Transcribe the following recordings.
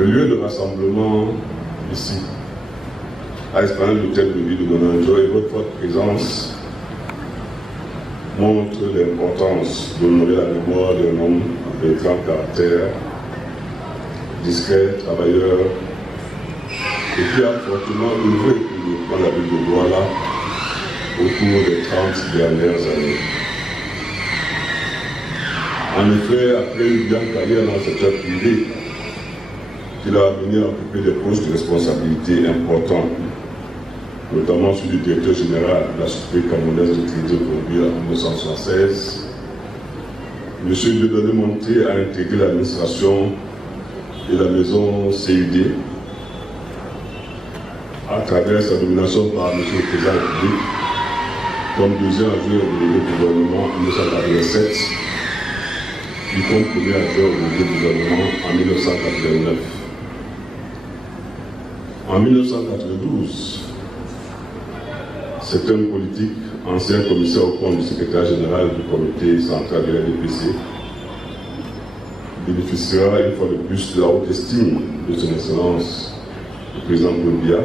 Le lieu de rassemblement ici, à l'esplanade de l'hôtel de ville de Bonanjo, et votre forte présence montre l'importance d'honorer la mémoire d'un homme de grand caractère, discret, travailleur, et qui a fortement œuvré pour la ville de Douala au cours des 30 dernières années. En effet, après une bien carrière dans le secteur privé, qu'il a amené à occuper des postes de responsabilité importants, notamment celui du directeur général de la Société camerounaise de crédit automobile en 1976. M. Dieudonné Monté a intégré l'administration de la maison CUD à travers sa nomination par M. le Président de la République comme deuxième adjoint au niveau du gouvernement en 1987, puis comme premier adjoint au niveau du gouvernement en 1989. En 1992, cet homme politique, ancien commissaire au compte du secrétaire général du comité central de la DPC, bénéficiera une fois de plus de la haute estime de son excellence le président Paul Biya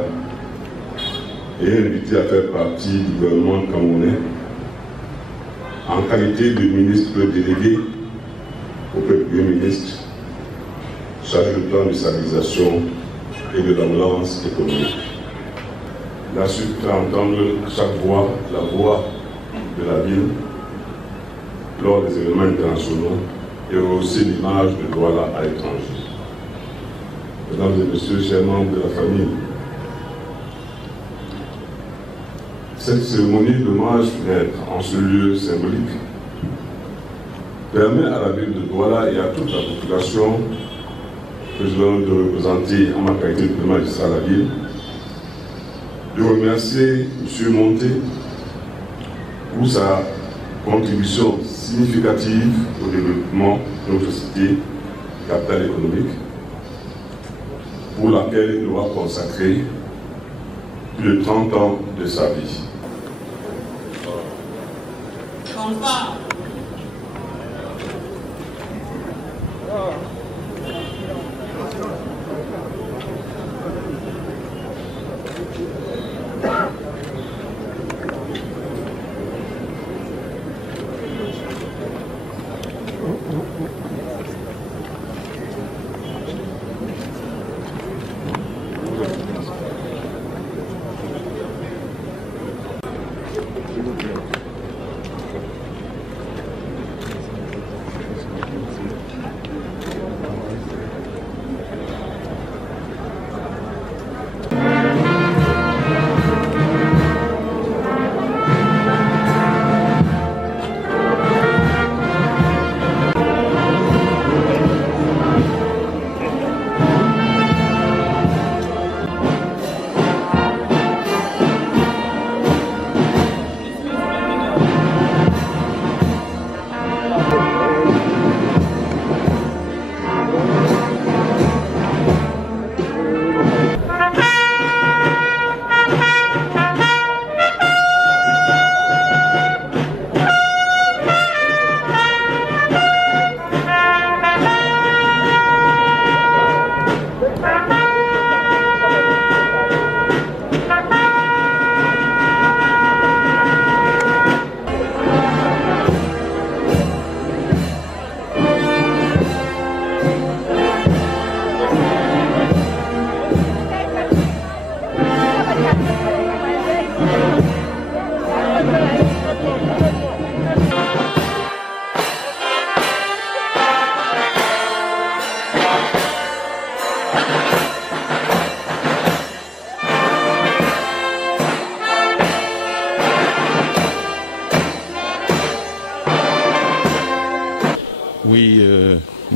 et est invité à faire partie du gouvernement camerounais en qualité de ministre délégué auprès du Premier ministre chargé du plan de stabilisation et de la relance économique. Il a su faire entendre chaque voix, la voix de la ville, lors des événements internationaux et aussi l'image de Douala à l'étranger. Mesdames et messieurs, chers membres de la famille, cette cérémonie d'hommage funèbre en ce lieu symbolique permet à la ville de Douala et à toute la population que je viens de représenter en ma qualité de premier magistrat à la ville, de remercier M. Monté pour sa contribution significative au développement de notre société capitale économique, pour laquelle il aura consacré plus de 30 ans de sa vie.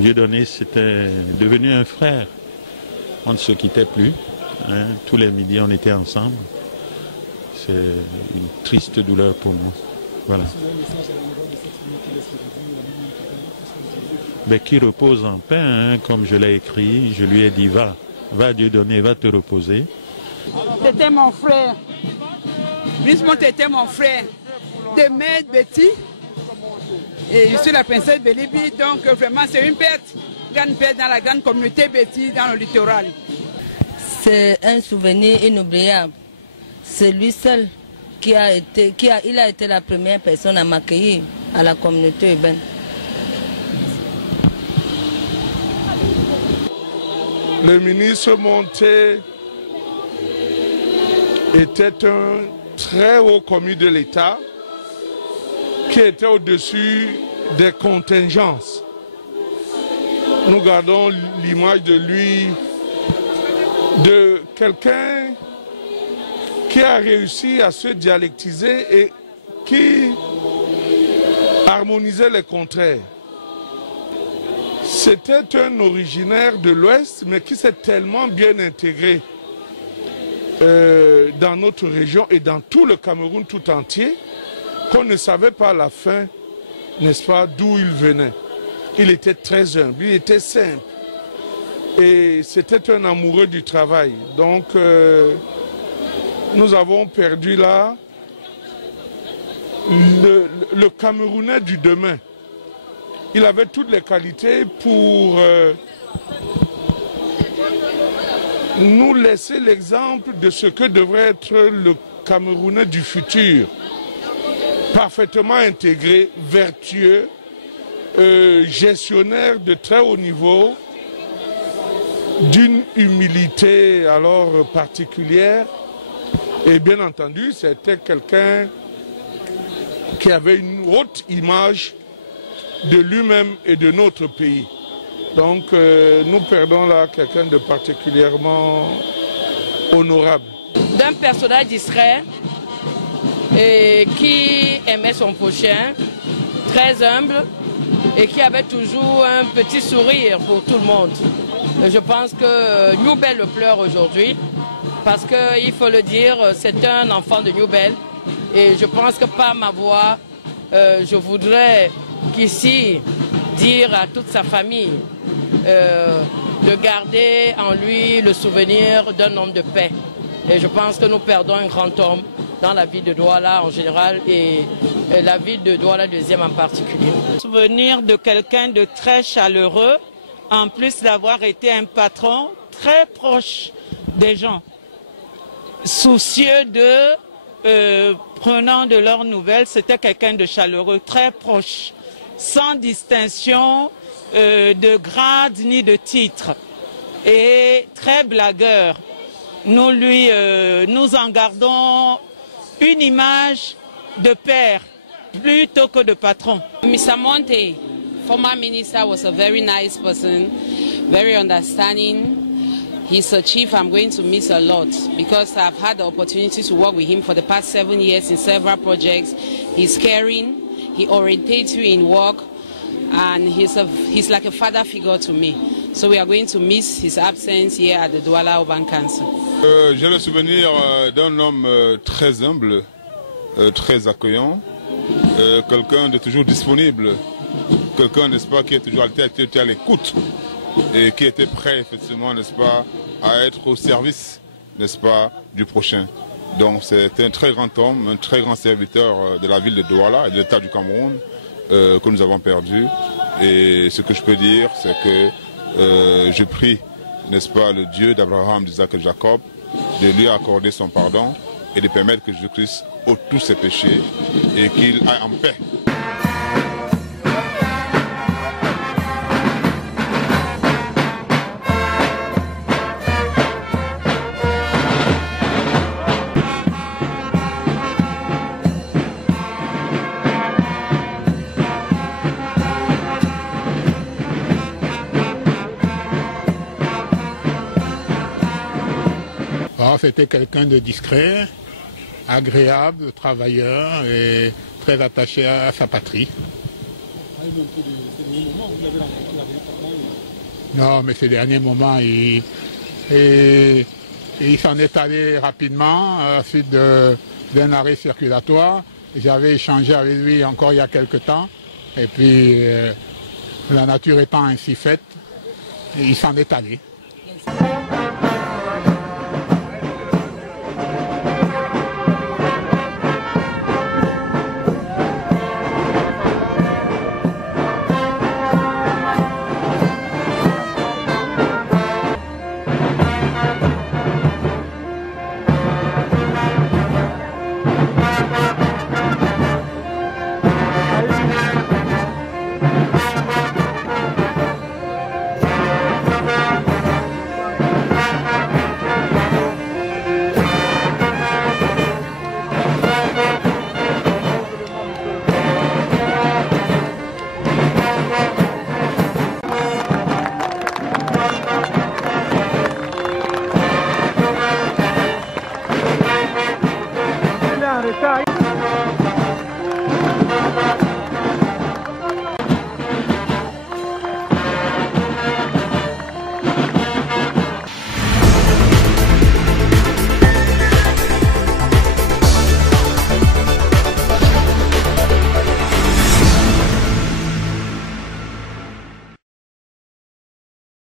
Dieudonné, c'était devenu un frère. On ne se quittait plus. Hein. Tous les midis, on était ensemble. C'est une triste douleur pour nous. Voilà. Mais qui repose en paix, hein, comme je l'ai écrit. Je lui ai dit, va Dieudonné, va te reposer. C'était mon frère. Justement, c'était mon frère. De mère Betty. Et je suis la princesse Bélibi, donc vraiment c'est une perte dans la grande communauté Betty, dans le littoral. C'est un souvenir inoubliable. C'est lui seul il a été la première personne à m'accueillir à la communauté urbaine. Le ministre Monté était un très haut commis de l'État qui était au-dessus des contingences. Nous gardons l'image de lui, de quelqu'un qui a réussi à se dialectiser et qui harmonisait les contraires. C'était un originaire de l'Ouest, mais qui s'est tellement bien intégré dans notre région et dans tout le Cameroun tout entier, qu'on ne savait pas à la fin, n'est-ce pas, d'où il venait. Il était très humble, il était simple. Et c'était un amoureux du travail. Donc, nous avons perdu là le Camerounais du demain. Il avait toutes les qualités pour nous laisser l'exemple de ce que devrait être le Camerounais du futur. Parfaitement intégré, vertueux, gestionnaire de très haut niveau, d'une humilité alors particulière. Et bien entendu, c'était quelqu'un qui avait une haute image de lui-même et de notre pays. Donc nous perdons là quelqu'un de particulièrement honorable. D'un personnage discret et qui aimait son prochain, très humble et qui avait toujours un petit sourire pour tout le monde. Je pense que Newbel le pleure aujourd'hui parce qu'il faut le dire, c'est un enfant de Newbel et je pense que par ma voix, je voudrais qu'ici dire à toute sa famille de garder en lui le souvenir d'un homme de paix. Et je pense que nous perdons un grand homme dans la ville de Douala en général et la ville de Douala deuxième en particulier. Souvenir de quelqu'un de très chaleureux, en plus d'avoir été un patron très proche des gens, soucieux de prenant de leurs nouvelles. C'était quelqu'un de chaleureux, très proche, sans distinction de grade ni de titre, et très blagueur. Nous en gardons une image de père plutôt que de patron. Mr. Monte, former minister, was a very nice person, very understanding. He's a chief I'm going to miss a lot because I've had the opportunity to work with him for the past 7 years in several projects. He's caring, he orientates you in work, and he's like a father figure to me. So we are going to miss his absence here at the Douala Urban Council. J'ai le souvenir d'un homme très humble, très accueillant, quelqu'un de toujours disponible, quelqu'un, n'est-ce pas, qui est toujours à l'écoute et qui était prêt, effectivement, n'est-ce pas, à être au service, n'est-ce pas, du prochain. Donc c'est un très grand homme, un très grand serviteur de la ville de Douala et de l'État du Cameroun que nous avons perdu. Et ce que je peux dire, c'est que je prie, n'est-ce pas, le Dieu d'Abraham, d'Isaac et de Jacob, de lui accorder son pardon et de permettre que Jésus-Christ ôte tous ses péchés et qu'il aille en paix. C'était quelqu'un de discret, agréable, travailleur et très attaché à sa patrie. parlez-nous un peu de ces derniers moments. Vous l'avez rencontré la dernière fois. Non, mais ces derniers moments, il s'en est allé rapidement à la suite d'un arrêt circulatoire. J'avais échangé avec lui encore il y a quelque temps. Et puis, la nature étant ainsi faite, il s'en est allé.